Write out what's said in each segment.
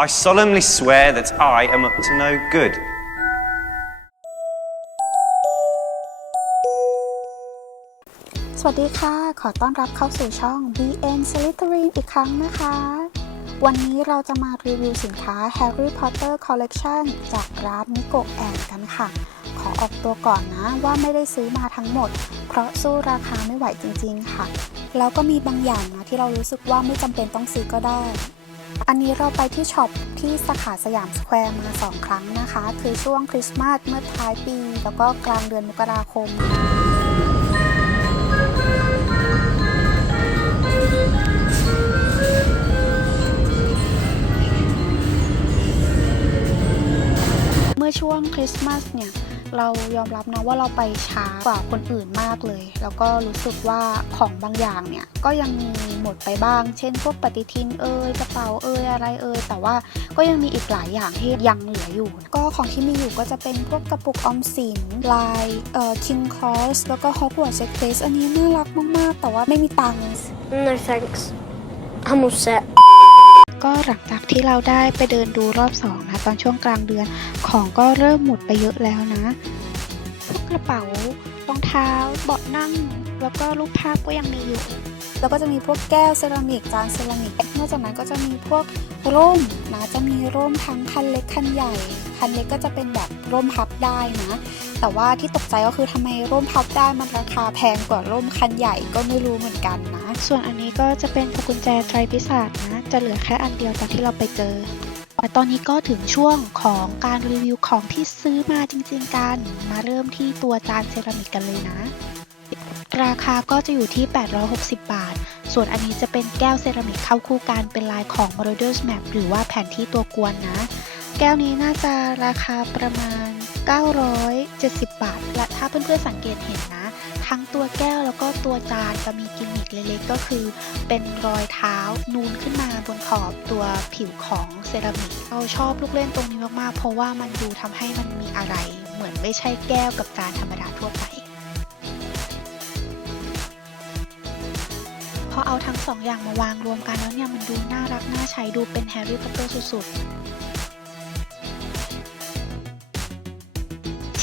I solemnly swear that I am up to no good. สวัสดีค่ะ ขอต้อนรับเข้าสู่ช่อง BN Slytherin อีกครั้งนะคะ วันนี้เราจะมารีวิวสินค้า Harry Potter Collection จากร้าน Nico and กันค่ะ ขอออกตัวก่อนนะว่าไม่ได้ซื้อมาทั้งหมด เพราะสู้ราคาไม่ไหวจริงๆค่ะ แล้วก็มีบางอย่างนะที่เรารู้สึกว่าไม่จำเป็นต้องซื้อก็ได้ อันนี้เราไปที่ช็อปที่สาขาสยามสแควร์มา 2 ครั้งนะคะ คือช่วงคริสต์มาสเมื่อท้ายปี แล้วก็กลางเดือนมกราคมเมื่อช่วงคริสต์มาสเนี่ย เรายอมรับนะว่าเราไปช้ากว่าคนอื่นมากเลย แล้วก็รู้สึกว่าของบางอย่างเนี่ยก็ยังมีหมดไปบ้าง เช่นพวกปฏิทินเอ่ยกระเป๋าเอ่ยอะไรเอ่ยแต่ว่าก็ยังมีอีกหลายอย่างที่ยังเหลืออยู่ ก็ของที่มีอยู่ก็จะเป็นพวกกระปุกออมสินลายเอ่อ King Cross แล้วก็ Hogwarts Express อันนี้น่ารักมากๆ แต่ว่าไม่มีตังค์ No thanks. I'm all set. ก็หลังจากที่เราได้ไปเดินดูรอบสองนะ ตอนช่วงกลางเดือนของก็เริ่มหมดไปเยอะแล้วนะ พวกกระเป๋ารองเท้าเบาะนั่ง แล้วก็รูปภาพก็ยังมีอยู่ แล้วก็จะมีพวกแก้วเซรามิกจานเซรามิกนอกจากนั้นก็จะมีพวก ร่มนะจะมีร่มทั้งคันเล็กคันใหญ่ คันเล็กก็จะเป็นแบบร่มพับได้นะ แต่ว่าที่ตกใจก็คือทำไมร่มพับได้มันราคาแพงกว่าร่มคันใหญ่ก็ไม่รู้เหมือนกันนะ ส่วนอันนี้ก็จะเป็นพวงกุญแจไตรพิศาจนะ จะเหลือแค่อันเดียวตอนที่เราไปเจอแต่ตอนนี้ก็ถึงช่วงของการรีวิวของที่ซื้อมาจริงๆกัน มาเริ่มที่ตัวจานเซรามิกกันเลยนะ ราคาก็จะอยู่ที่ 860 บาท ส่วนอันนี้จะเป็นแก้วเซรามิกเข้าคู่กันเป็นลายของ Marauders Map หรือว่าแผนที่ตัวกวนนะ แก้วนี้น่าจะราคาประมาณ 970 บาท และถ้าเพื่อนๆสังเกตเห็นนะ ทั้งตัวแก้วแล้วก็ตัวจานจะมีกิมมิคเล็กๆก็คือ เป็นรอยเท้านูนขึ้นมาบนขอบตัวผิวของเซรามิกเราชอบลูกเล่นตรงนี้มากๆ เพราะว่ามันดูทำให้มันมีอะไร เหมือนไม่ใช่แก้วกับจานธรรมดาทั่วไป อเอาทั้งสองอย่างมาวางรวมกันแล้วเนี่ยมันดูน่ารักน่าใช้ดูเป็นแฮร์รี่พอตเตอร์สุดๆ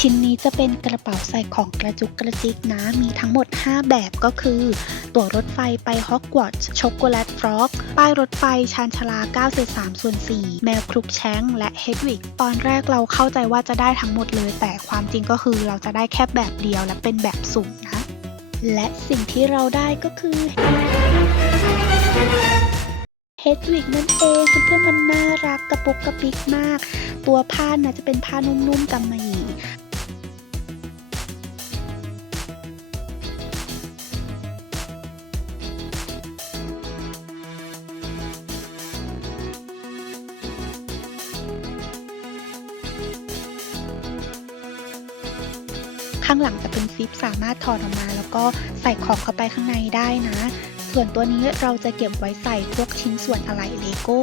ชิ้นนี้จะเป็นกระเป๋าใส่ของกระจุกกระจิกนะ มีทั้งหมด 5 แบบก็คือ ตั๋วรถไฟไปฮอกวอตส์ช็อกโกแลตฟรอกป้ายรถไฟชานชาลา9เศษ3ส่วน4แมวครุกแช้งและเฮดวิกตอนแรกเราเข้าใจว่าจะได้ทั้งหมดเลย แต่ความจริงก็คือเราจะได้แค่แบบเดียวและเป็นแบบสุ่มนะและสิ่งที่เราได้ก็คือ เฮดวิกนั่นเองเพื่อนๆมันน่ารักกระปุกกระปิกมาก ตัวผ้านะจะเป็นผ้านุ่มๆกำมะหยี่ข้างหลังจะเป็นซิปสามารถถอดออกมา แล้วก็ใส่ของเข้าไปข้างในได้นะ ส่วนตัวนี้เราจะเก็บไว้ใส่พวกชิ้นส่วนอะไหล่เลโก้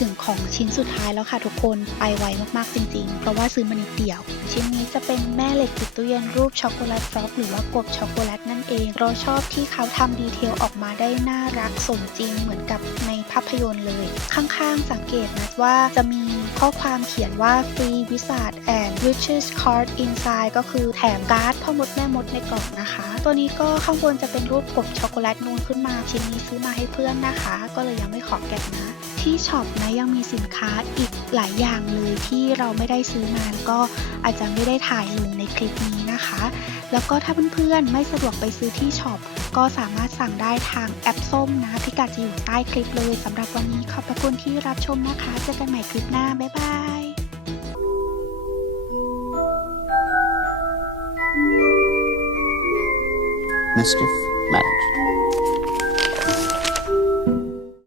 ถึงของชิ้นสุดท้ายแล้วค่ะทุกคนไปไวมากๆจริงๆ เพราะว่าซื้อมานิดเดียว ชิ้นนี้จะเป็นแม่เหล็กติดตู้เย็นรูปช็อกโกแลตฟรอกหรือว่ากบช็อกโกแลตนั่นเอง เราชอบที่เขาทำดีเทลออกมาได้น่ารักสมจริงเหมือนกับในภาพยนตร์เลย ข้างๆสังเกตนะว่าจะมีข้อความเขียนว่า free wizard and witches card inside ก็คือแถมการ์ดพ่อมดแม่มดในกล่องนะคะ ตัวนี้ก็ข้างบนจะเป็นรูปกบช็อกโกแลตนูนขึ้นมาชิ้นนี้ซื้อมาให้เพื่อนนะคะ ก็เลยยังไม่ขอแกะนะที่ช็อปนะยังมีสินค้าอีกหลายอย่างเลยที่เราไม่ได้ซื้อมาแล้วก็อาจจะไม่ได้ถ่ายลงในคลิปนี้นะคะ แล้วก็ถ้าเพื่อนๆไม่สะดวกไปซื้อที่ช็อปก็สามารถสั่งได้ทางแอปส้มนะพิกัดจะอยู่ใต้คลิปเลยสำหรับวันนี้ขอบพระคุณที่รับชมนะคะเจอกันใหม่คลิปหน้า บ๊ายบาย Mischief managed.